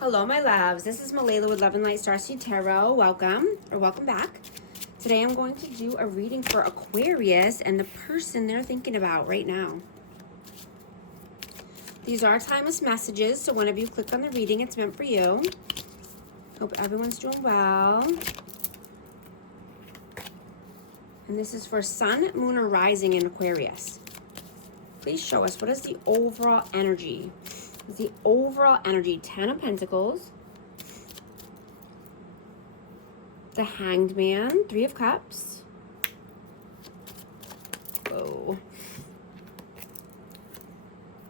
Hello, my loves. This is Malayla with Love and Light Starseed Tarot. Welcome back. Today I'm going to do a reading for Aquarius and the person they're thinking about right now. These are timeless messages, so whenever you click on the reading, it's meant for you. Hope everyone's doing well. And this is for Sun, Moon, or Rising in Aquarius. Please show us, what is the overall energy? The overall energy, 10 of Pentacles, the Hanged Man, 3 of Cups, whoa,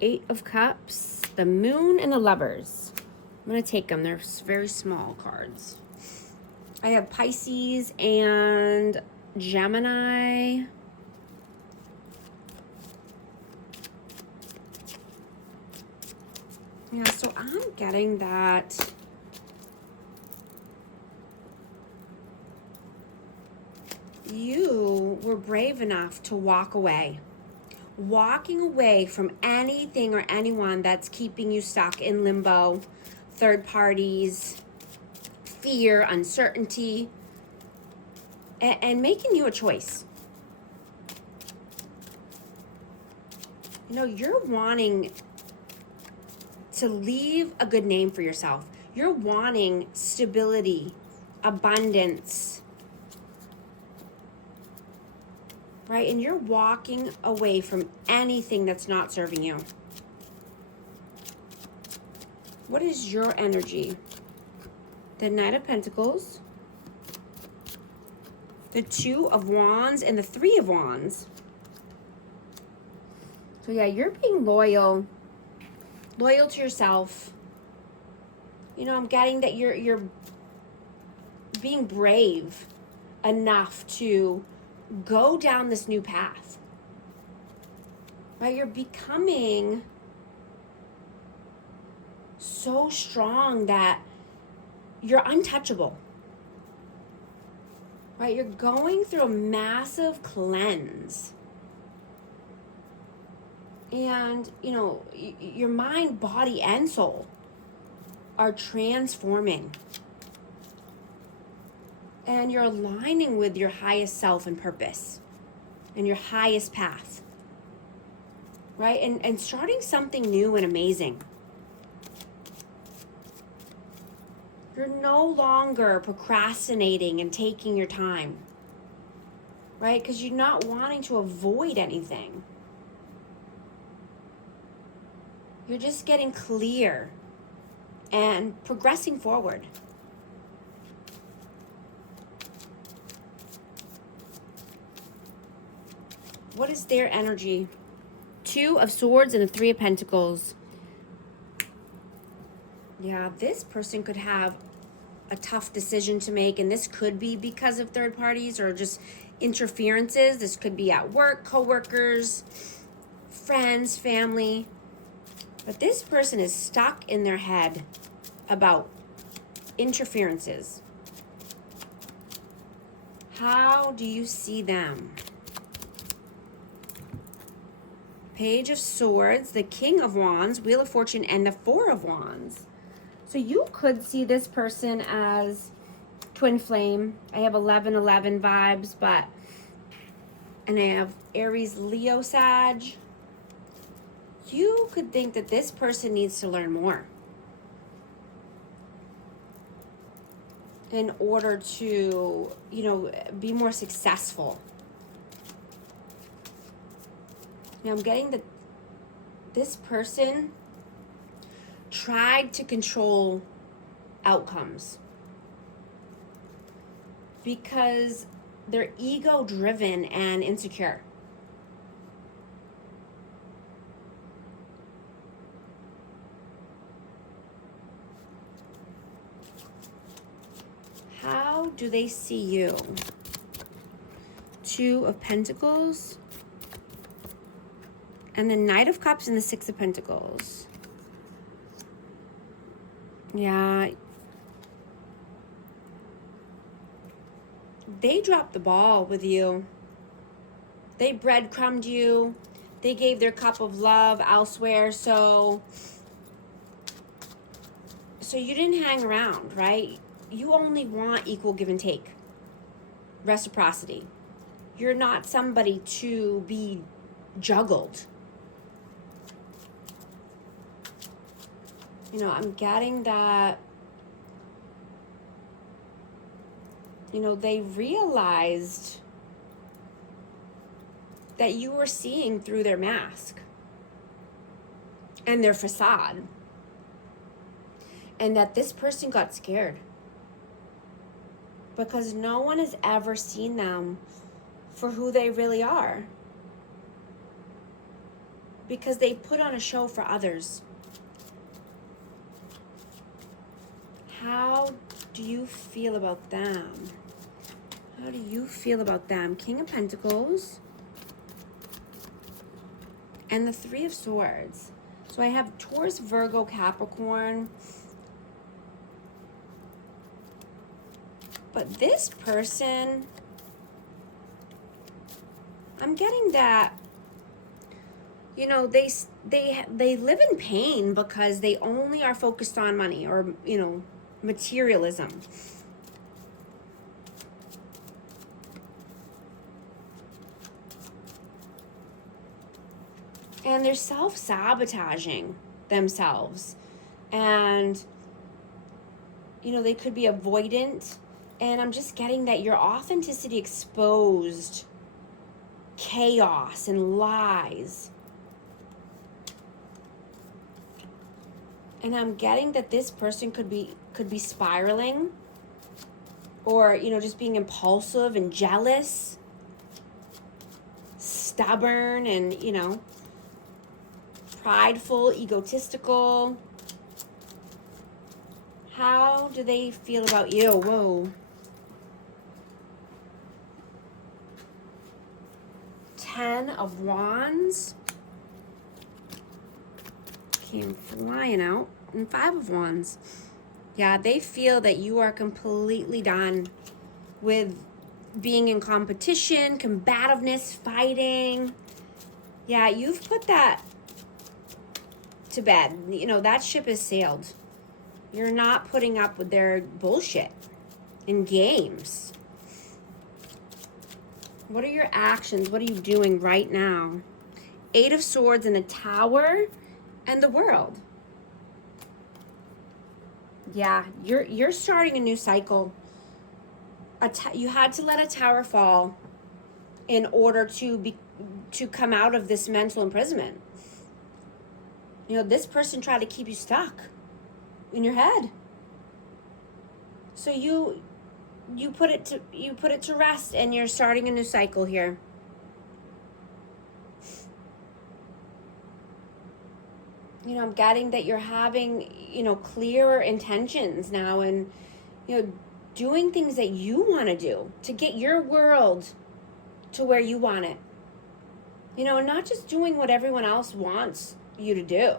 8 of Cups, the Moon, and the Lovers. I'm going to take them. They're very small cards. I have Pisces and Gemini. Yeah, so I'm getting that you were brave enough to walk away. Walking away from anything or anyone that's keeping you stuck in limbo, third parties, fear, uncertainty, and making you a choice. You know, you're wanting to leave a good name for yourself. You're wanting stability, abundance, right? And you're walking away from anything that's not serving you. What is your energy? The Knight of Pentacles, the 2 of Wands, and the 3 of Wands. So yeah, you're being loyal to yourself. You know, I'm getting that you're being brave enough to go down this new path. Right? You're becoming so strong that you're untouchable. Right? You're going through a massive cleanse. And, you know, your mind, body, and soul are transforming. And you're aligning with your highest self and purpose and your highest path. Right? And starting something new and amazing. You're no longer procrastinating and taking your time. Right? Because you're not wanting to avoid anything. You're just getting clear and progressing forward. What is their energy? 2 of Swords and the 3 of Pentacles. Yeah, this person could have a tough decision to make, and this could be because of third parties or just interferences. This could be at work, coworkers, friends, family. But this person is stuck in their head about interferences. How do you see them? Page of Swords, the King of Wands, Wheel of Fortune, and the 4 of Wands. So you could see this person as twin flame. I have 11-11 vibes, and I have Aries, Leo, Sag. You could think that this person needs to learn more in order to, you know, be more successful. Now I'm getting that this person tried to control outcomes because they're ego-driven and insecure. How do they see you? 2 of Pentacles and the Knight of Cups and the 6 of Pentacles. Yeah. They dropped the ball with you. They breadcrumbed you. They gave their cup of love elsewhere. So So you didn't hang around, right? You only want equal give and take, reciprocity. You're not somebody to be juggled. You know, I'm getting that, you know, they realized that you were seeing through their mask and their facade. And that this person got scared. Because no one has ever seen them for who they really are. Because they put on a show for others. How do you feel about them? How do you feel about them? King of Pentacles. And the Three of Swords. So I have Taurus, Virgo, Capricorn. But this person, I'm getting that, you know, they live in pain because they only are focused on money or, you know, materialism. And they're self-sabotaging themselves. And, you know, they could be avoidant. And I'm just getting that your authenticity exposed chaos and lies. And I'm getting that this person could be spiraling, or, you know, just being impulsive and jealous, stubborn and, you know, prideful, egotistical. How do they feel about you? Whoa. 10 of Wands. Came flying out. And 5 of Wands. Yeah, they feel that you are completely done with being in competition, combativeness, fighting. Yeah, you've put that to bed. You know, that ship has sailed. You're not putting up with their bullshit and games. What are your actions? What are you doing right now? 8 of Swords and a Tower and the World. Yeah, you're starting a new cycle. You had to let a tower fall in order to come out of this mental imprisonment. You know, this person tried to keep you stuck in your head. So you put it to rest, and you're starting a new cycle here. You know, I'm getting that you're having, you know, clearer intentions now, and, you know, doing things that you want to do to get your world to where you want it. You know, and not just doing what everyone else wants you to do.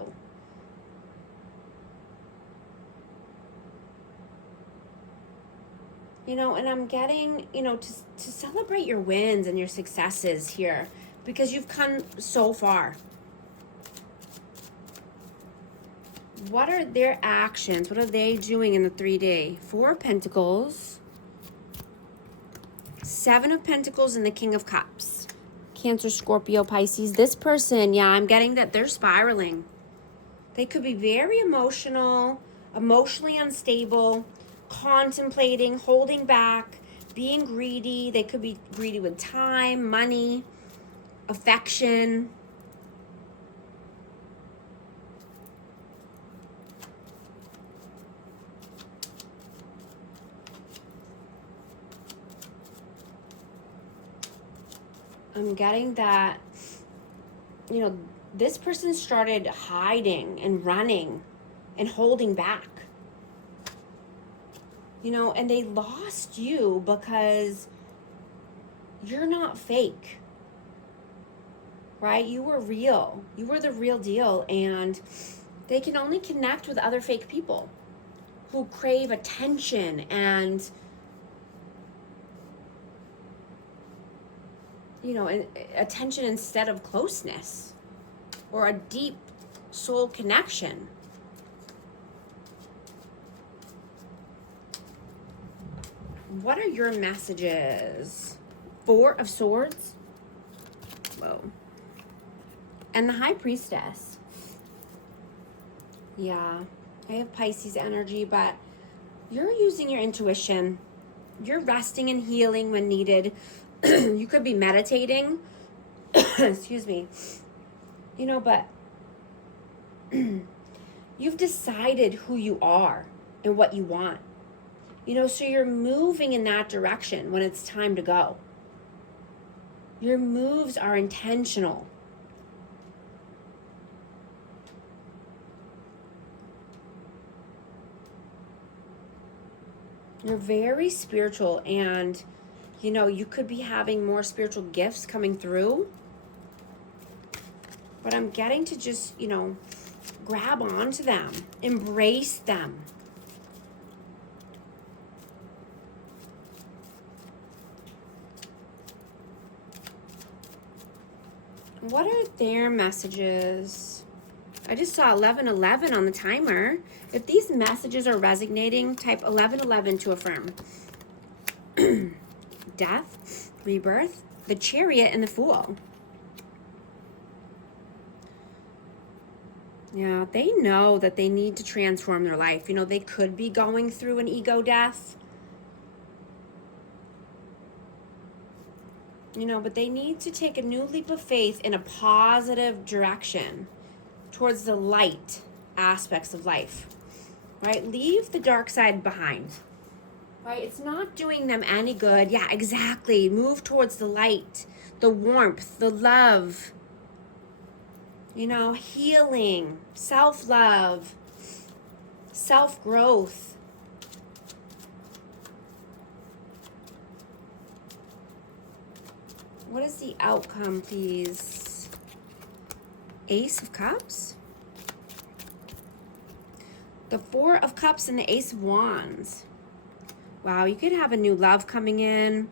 You know, and I'm getting, you know, to celebrate your wins and your successes here, because you've come so far. What are their actions? What are they doing in the 3D? 4 of Pentacles, 7 of Pentacles, and the King of Cups. Cancer, Scorpio, Pisces. This person, yeah, I'm getting that they're spiraling. They could be very emotional, emotionally unstable, contemplating, holding back, being greedy. They could be greedy with time, money, affection. I'm getting that, you know, this person started hiding and running and holding back. You know, and they lost you because you're not fake, right? You were real. You were the real deal. And they can only connect with other fake people who crave attention and, you know, attention instead of closeness or a deep soul connection. What are your messages? Four of Swords. Whoa. And the High Priestess. Yeah, I have Pisces energy, but you're using your intuition. You're resting and healing when needed. You could be meditating. Excuse me. You know, but you've decided who you are and what you want. You know, so you're moving in that direction when it's time to go. Your moves are intentional. You're very spiritual, and, you know, you could be having more spiritual gifts coming through. But I'm getting to just, you know, grab onto them, embrace them. What are their messages? I just saw 1111 on the timer. If these messages are resonating, type 1111 to affirm. Death, rebirth, the Chariot, and the Fool. Yeah, they know that they need to transform their life. You know, they could be going through an ego death. You know, but they need to take a new leap of faith in a positive direction towards the light aspects of life, right? Leave the dark side behind, right? It's not doing them any good. Yeah, exactly. Move towards the light, the warmth, the love, you know, healing, self-love, self-growth. What is the outcome, please? Ace of Cups? The Four of Cups and the Ace of Wands. Wow, you could have a new love coming in,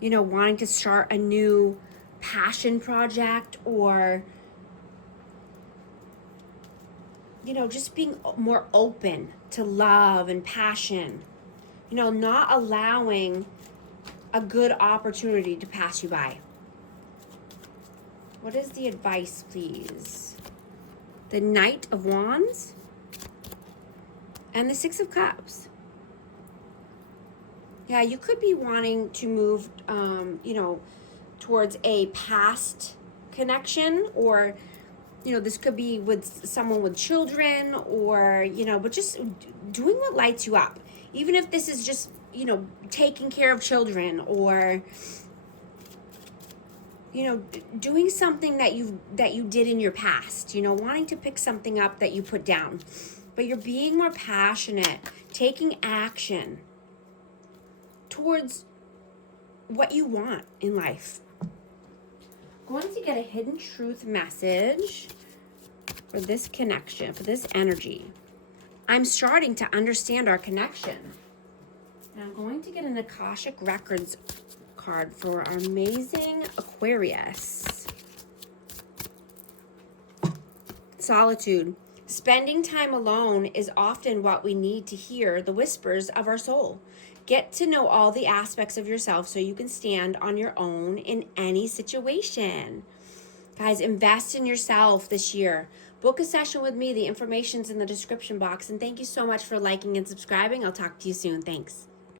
you know, wanting to start a new passion project, or, you know, just being more open to love and passion. You know, not allowing a good opportunity to pass you by. What is the advice, please? The Knight of Wands and the Six of Cups. Yeah, you could be wanting to move, you know, towards a past connection, or, you know, this could be with someone with children, or, you know, but just doing what lights you up. Even if this is just, you know, taking care of children, or, you know, doing something that you did in your past, you know, wanting to pick something up that you put down. But you're being more passionate, taking action towards what you want in life. Going to get a hidden truth message for this connection, for this energy. I'm starting to understand our connection. Now I'm going to get an Akashic Records card for our amazing Aquarius. Solitude. Spending time alone is often what we need to hear the whispers of our soul. Get to know all the aspects of yourself so you can stand on your own in any situation. Guys, invest in yourself this year. Book a session with me. The information's in the description box. And thank you so much for liking and subscribing. I'll talk to you soon. Thanks.